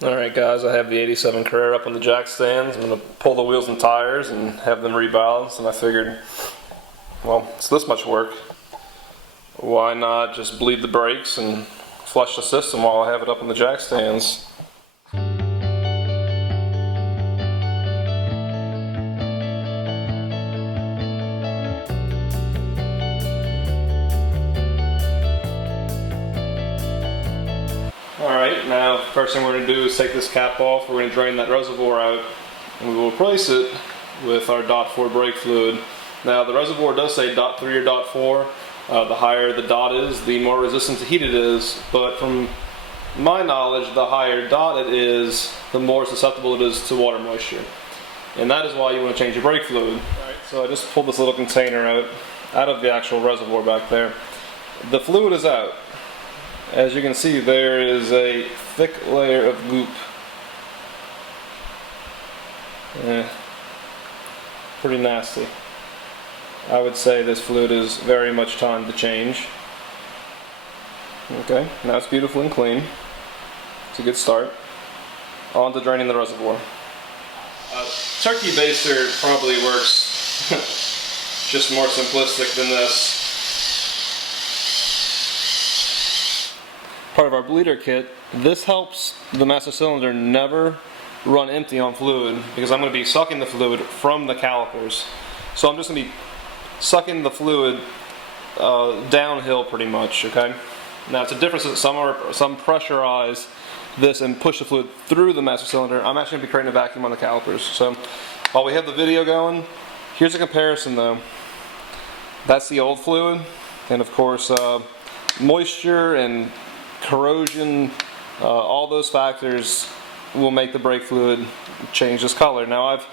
Alright guys, I have the 87 Carrera up on the jack stands. I'm going to pull the wheels and tires and have them rebalanced, and I figured, well, it's this much work. Why not just bleed the brakes and flush the system while I have it up on the jack stands? Alright, now first thing we're going to do is take this cap off. We're going to drain that reservoir out and we will replace it with our .4 brake fluid. Now the reservoir does say .3 or .4. The higher the dot is, the more resistant to heat it is, but from my knowledge, the higher dot it is, the more susceptible it is to water moisture. And that is why you want to change your brake fluid. Alright, so I just pulled this little container out of the actual reservoir back there. The fluid is out. As you can see, there is a thick layer of goop. Pretty nasty. I would say this fluid is very much time to change. Okay, now it's beautiful and clean. It's a good start. On to draining the reservoir. Turkey baster probably works just more simplistic than this. Part of our bleeder kit, this helps the master cylinder never run empty on fluid, because I'm going to be sucking the fluid from the calipers. So I'm just going to be sucking the fluid downhill pretty much, okay? Now it's a difference that some pressurize this and push the fluid through the master cylinder. I'm actually going to be creating a vacuum on the calipers. So while we have the video going, here's a comparison though. That's the old fluid, and of course moisture and corrosion, all those factors will make the brake fluid change this color. Now I've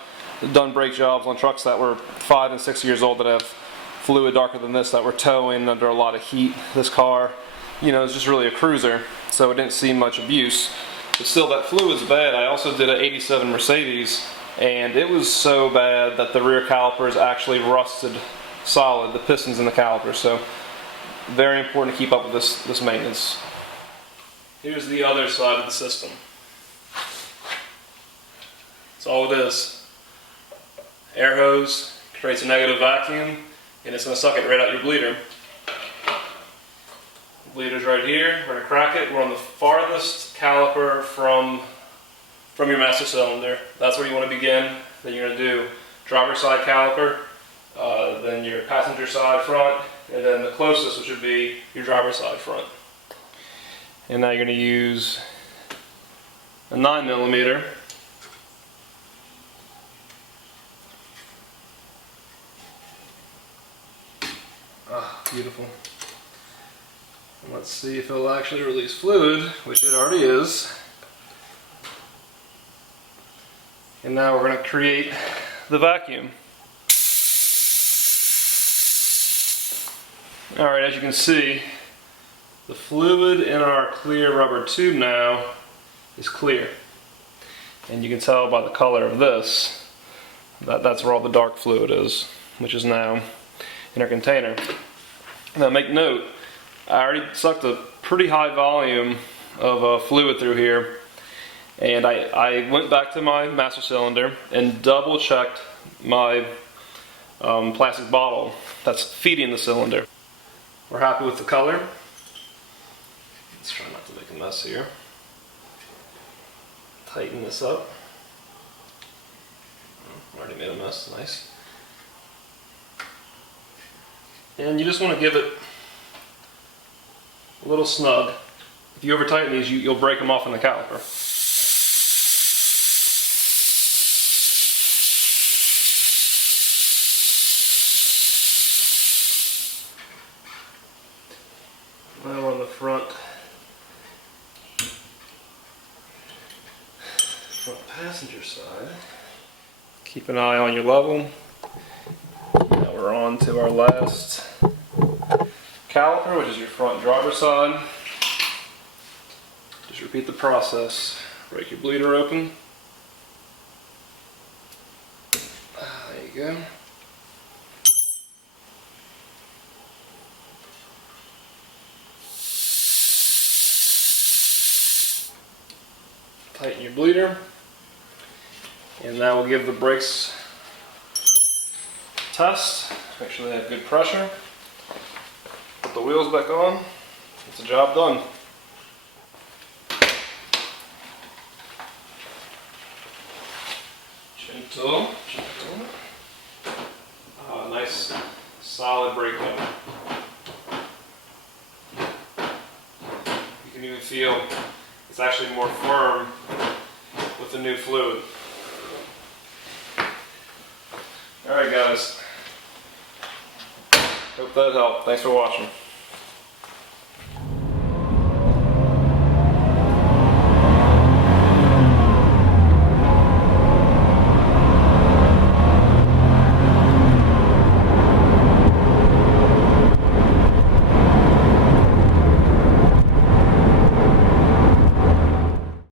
done brake jobs on trucks that were 5 and 6 years old that have fluid darker than this, that were towing under a lot of heat. This car, you know, is just really a cruiser, so it didn't see much abuse. But still, that fluid's bad. I also did an 87 Mercedes, and it was so bad that the rear calipers actually rusted solid, the pistons in the calipers. So very important to keep up with this maintenance. Here's the other side of the system. That's all it is. Air hose creates a negative vacuum, and it's going to suck it right out your bleeder. The bleeder's right here. We're going to crack it. We're on the farthest caliper from your master cylinder. That's where you want to begin. Then you're going to do driver's side caliper, then your passenger side front, and then the closest, which would be your driver's side front. And now you're going to use a 9mm. Ah, beautiful. And let's see if it'll actually release fluid, which it already is. And now we're going to create the vacuum. Alright, as you can see, the fluid in our clear rubber tube now is clear. And you can tell by the color of this that that's where all the dark fluid is, which is now in our container. Now make note, I already sucked a pretty high volume of fluid through here, and I went back to my master cylinder and double checked my plastic bottle that's feeding the cylinder. We're happy with the color. Let's try not to make a mess here. Tighten this up. Already made a mess, nice. And you just want to give it a little snug. If you over tighten these, you'll break them off in the caliper. Now we're on the front passenger side. Keep an eye on your level. Now we're on to our last caliper, which is your front driver's side. Just repeat the process. Break your bleeder open. There you go. tighten your bleeder. And that will give the brakes a test. Make sure they have good pressure. Put the wheels back on. It's a job done. Gentle. Nice solid brake pedal. You can even feel it's actually more firm with the new fluid. Alright guys, hope that helped. Thanks for watching.